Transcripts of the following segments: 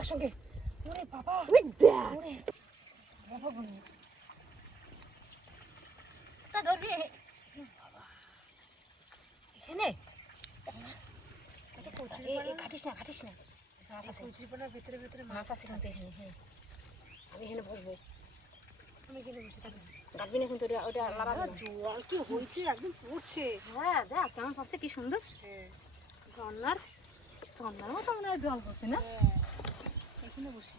একসঙ্গে ওরে বাবা তা ধরবি এখানে ঘাটিস না ভেতরে ভেতরে মাছ আছে কিন্তু এখানে। হ্যাঁ আমি এখানে বসবো, আমি এখানে বসে থাকবো। কাটবি না কিন্তু ওটা জল কি হয়েছে একদম পড়ছে। হ্যাঁ দেখ কেমন পড়ছে, কি সুন্দর। হ্যাঁ ঝর্নার মতো মনে হয় জল পড়ছে না। এখানে বসি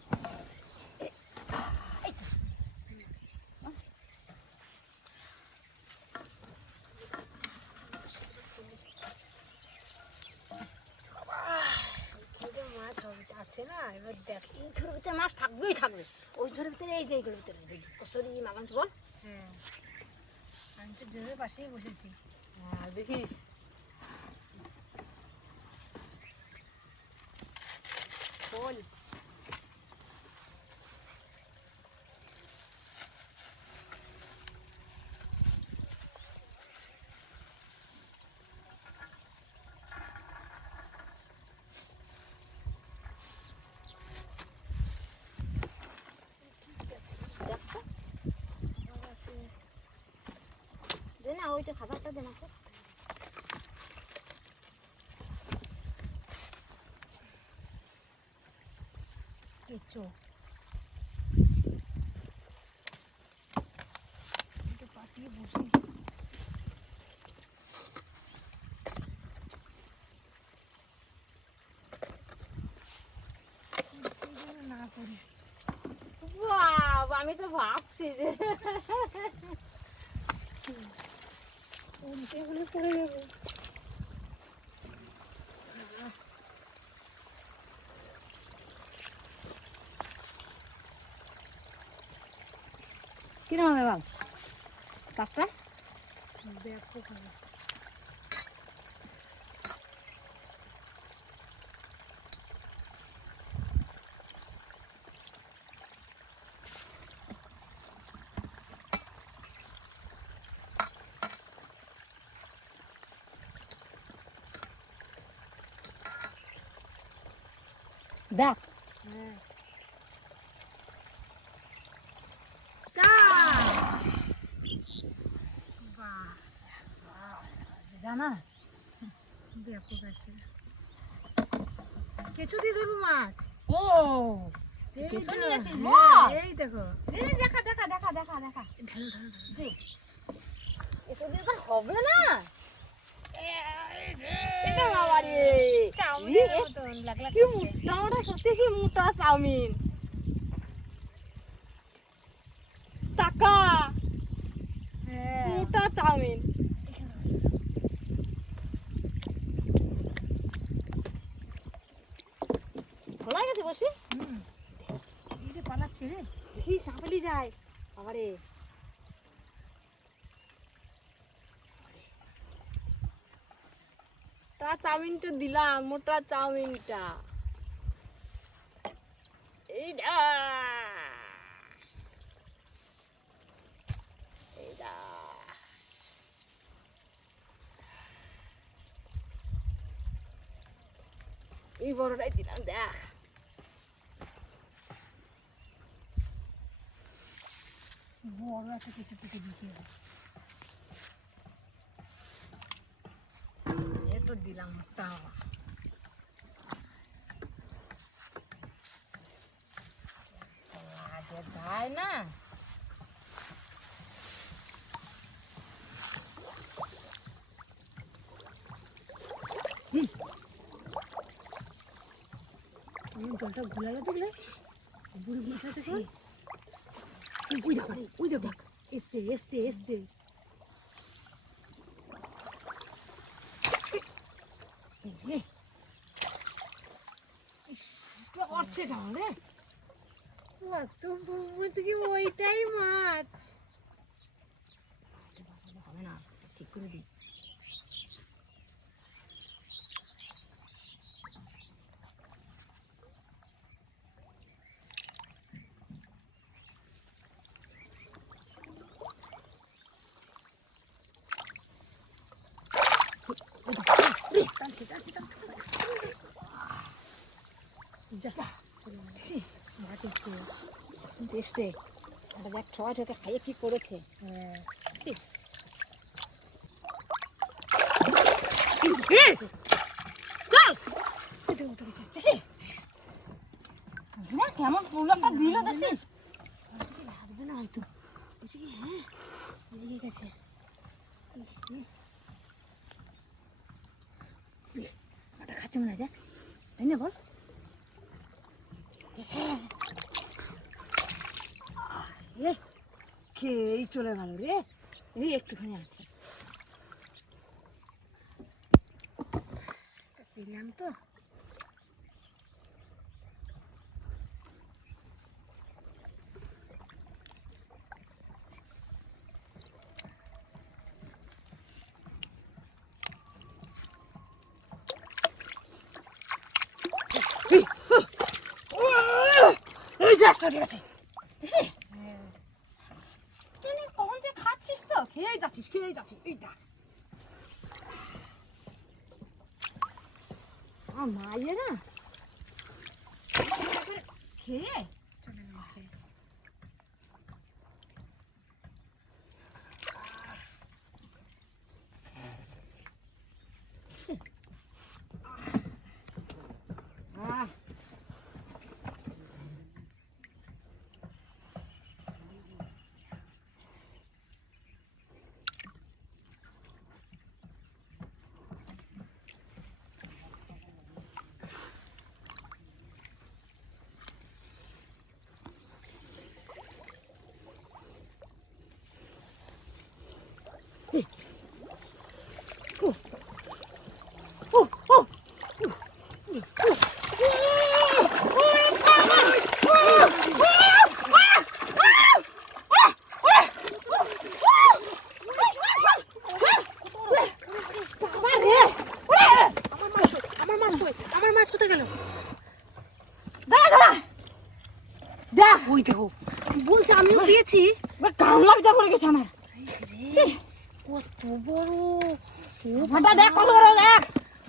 মাছ আছে না। এবার দেখ এই ঝোরের ভিতরে মাছ থাকবে। ওই ঝোরের ভিতরে এই যে এইগুলোর ভিতরে কচুরি মাগান বল। হ্যাঁ আমি তো ঝোরের পাশেই বসেছি। হ্যাঁ দেখিস বল। দে না ওইটা খাবারটা দে না। কেঁচো পাঠিয়ে বসি না করি। আমি তো ভাবছি যে পড়ে যাবো। কিরম হবে বাবা কাকটা? দেখো দেখ। হ্যাঁ জানা দেখো কেঁচো দিয়ে ধরবো মাছ। ও কেঁচো নিয়ে আসিস? এই দেখো দেখা দেখা দেখা দেখা দেখা কেঁচো দিয়ে তো হবে না। সত্যি কি মোটা চাউমিন টাকা মোটা চাউমিন। খোলা গেছে বসে পালাচ্ছে রে। দেখি সাঁপালি যায় আবারে। চাউমিনটা দিলাম, মোটা চাউমিনটা। এইটা এই বড়টাই দিলাম। দেখ বড় একটা কিছু পেটে দিয়ে তো দিলাম মোটা। যায় না জলটা ঘুলালো দেখলে বুড়ি বুড়ি সাথে ওই দেখ এসছে এসছে এসছে। করছে তাহলে কত মুচকি ওইটাই মাছ। হবে না, ঠিক করে দিই। মাছ এসছে, দেখ ছয় ঠকে খাইয়ে কি করেছে। কেমন পুরোটা দিল দেখছিস, লাগবে না হয়তো। হ্যাঁ লেগে গেছে, খাচ্ছে মনে হয়, দেখ তাই না বল। খেয়েই চলে গেল রে, এই একটুখানি আছে পেলাম তো। এই যে একটা ঠিক আছে, কখন যে খাচ্ছিস তো খেয়েই যাচ্ছিস এইটা মাইয়ে না খেয়ে বলছে আমিও পেয়েছি, কামলা বিটা করে গেছে আমার। কত বড় ওটা দেখ, কত বড় দেখ,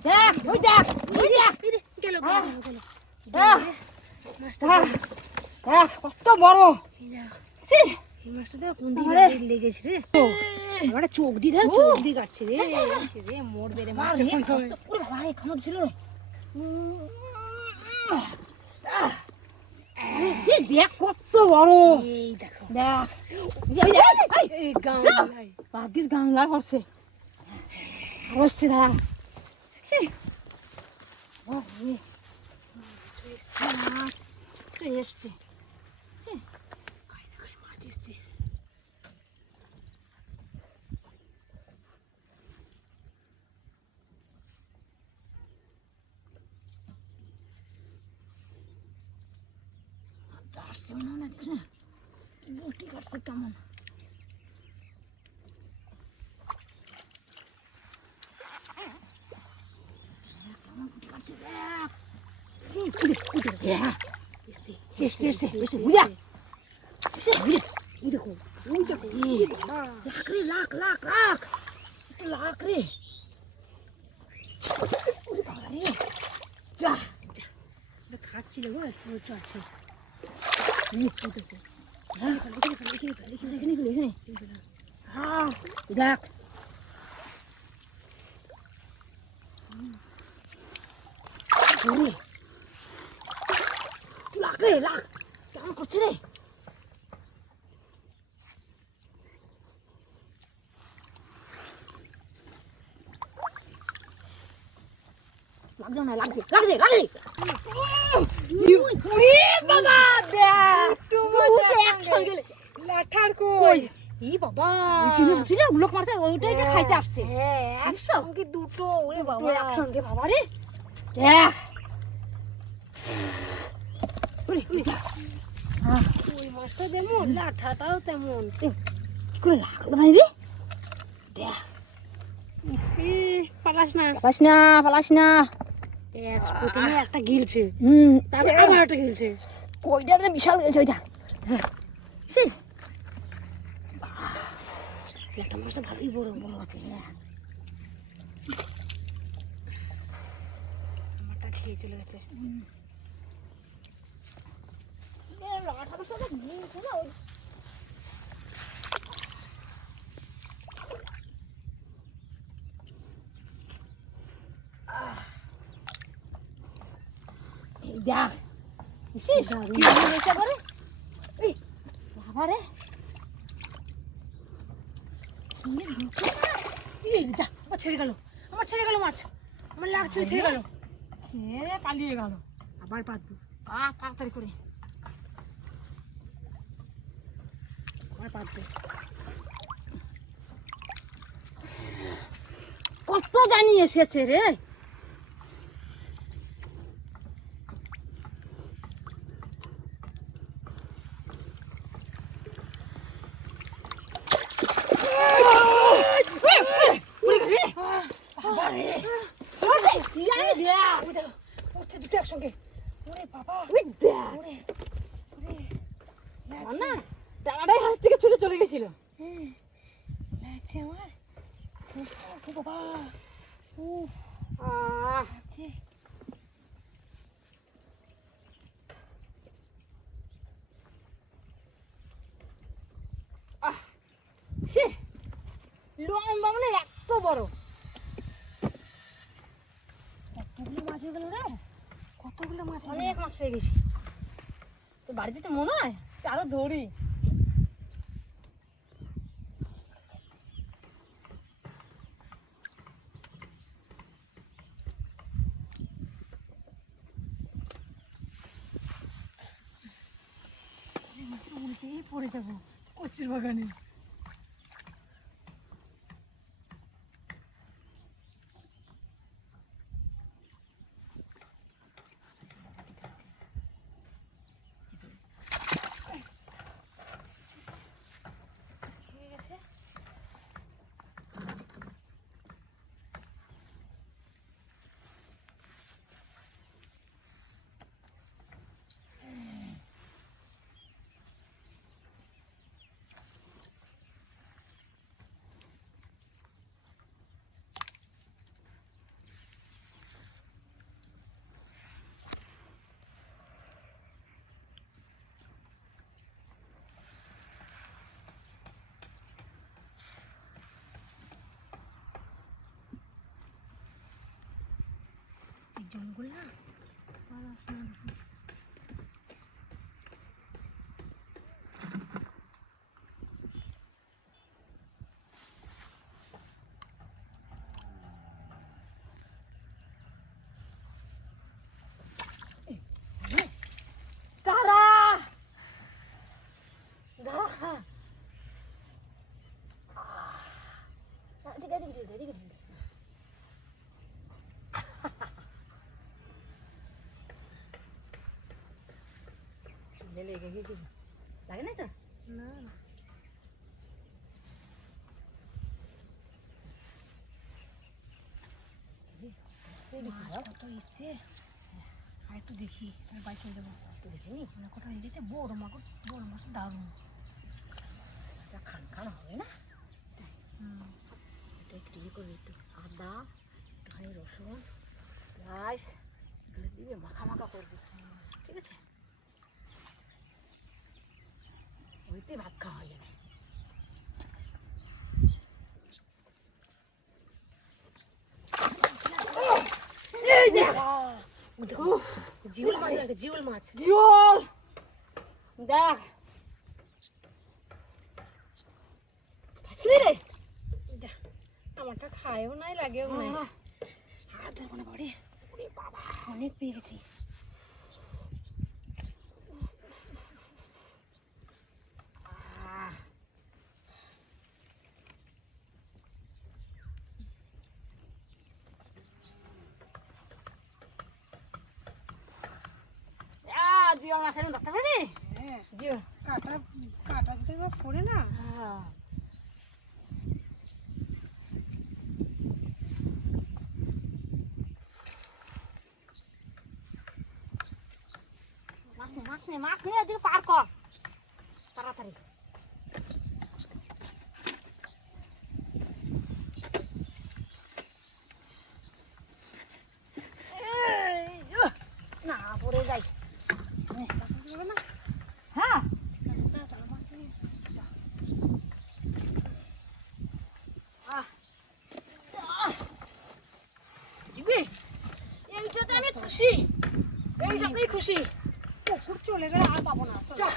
দেখ ওই দেখ ওই দেখ গেল কত বড়। এই মাছটা দেখ কোন দিকে লেগেছে রে, আমার চোখ দিয়ে দেখ, চোখ দিয়ে কাটছে রে রে মরবে রে মাছটা। পুরো ভাই খামো ছিল রে, দেখ কত বড়। এই দেখো দেখ, ভাগ্যিস গাংলা করছে বসছে, দাঁড়া এসছে মাছ এসছে। আসছে মনে হয় না, বটি কাটছে কেমন। খাচ্ছিল আছে দেখ লাখ রে লাখ, কেমন করছে রে। লাগছে না, লাগছে লাগছে লাগছে। বাবা লাঠার কই বাবা লোক মারছে, ওইটাই খাইতে আসছে একসঙ্গে দুটো। ওরে বাবা একসঙ্গে বাবা রে, দেখ ওই মাছটা যেমন লাঠাটাও তেমন। কি করে লাগলো না রে? দেখ, পালাস না। পালাস না, পালাস না। প্রথমে একটা গিলছে, তারপরে আবার একটা গিলছে। কইটা রে বিশাল গেছে ওইটা। হ্যাঁ, সেই একটা মাছটা ভালোই বড় বড় আছে। হ্যাঁ, আমারটা খেয়ে চলে গেছে। লাঠাটার সাথে গিলছে না ওই। এই দেখ, ইসিস, কি হয়েছে করে? এই বাবা রে, সঙ্গে ঢুকে না। এই যা, আমার ছেড়ে গেল, আমার ছেড়ে গেল মাছ, আমার লাগছে ছেড়ে গেল, খেয়ে পালিয়ে গেল। আবার পাতবো, তাড়াতাড়ি করে। আবার পাতবো। কত জানি এসেছে রে। উঠছে দুটো একসঙ্গে। ওরে বাবা, ওরে না ডাঙাটাই হাত থেকে ছুটে চলে গেছিল। লাগছে আমার। ও বাবা, ও লাগছে। সে লম্বা মানে এত বড়। কতগুলো মাছ হয়ে গেল রে, কতগুলো মাছ হয়ে গেল। অনেক মাছ পেয়ে গেছি। তো বাড়িতে তো মনে হয় আরো ধরি। উল্টেই পড়ে যাবো কচুর বাগানে। জঙ্গল না, দাঁড়া দাঁড়া, এদিকে এদিকে এদিকে এদিকে। লেগে গেছিল, লাগে নাই তো? না কত এসছে। আর একটু দেখি, আমি বাড়ি চলে যাবো। একটু দেখিনি, অনেক কটা হয়ে গেছে। বড় মাগুর, বড় মাছ দারুণ। যা খান খান হবে না। এটা একটু ইয়ে করবি, একটু আদা, একটুখানি রসুন, পেঁয়াজ এগুলো দিয়ে মাখা মাখা করবি, ঠিক আছে? ওইতে ভাত খাওয়া হয়ে যাবে। দেখো জিওল মাছ লাগে, জিওল মাছ। জিওল দেখ, রে আমারটা খায়ও নাই, লাগেও নাই। আর ধরবো না বাড়ি। ওরে বাবা, অনেক পেয়ে গেছি। জিও মাছের ধরতে পারি হ্যাঁ জিও কাটা কাটা যদি এবার পড়ে না হ্যাঁ মাছ নিয়ে এদিকে পার কর তাড়াতাড়ি না পড়ে যাই না হ্যাঁ দিবি এইটাতে আমি খুশি এইটাতেই খুশি পুকুর চলে গেলে আর পাবো না চল। যা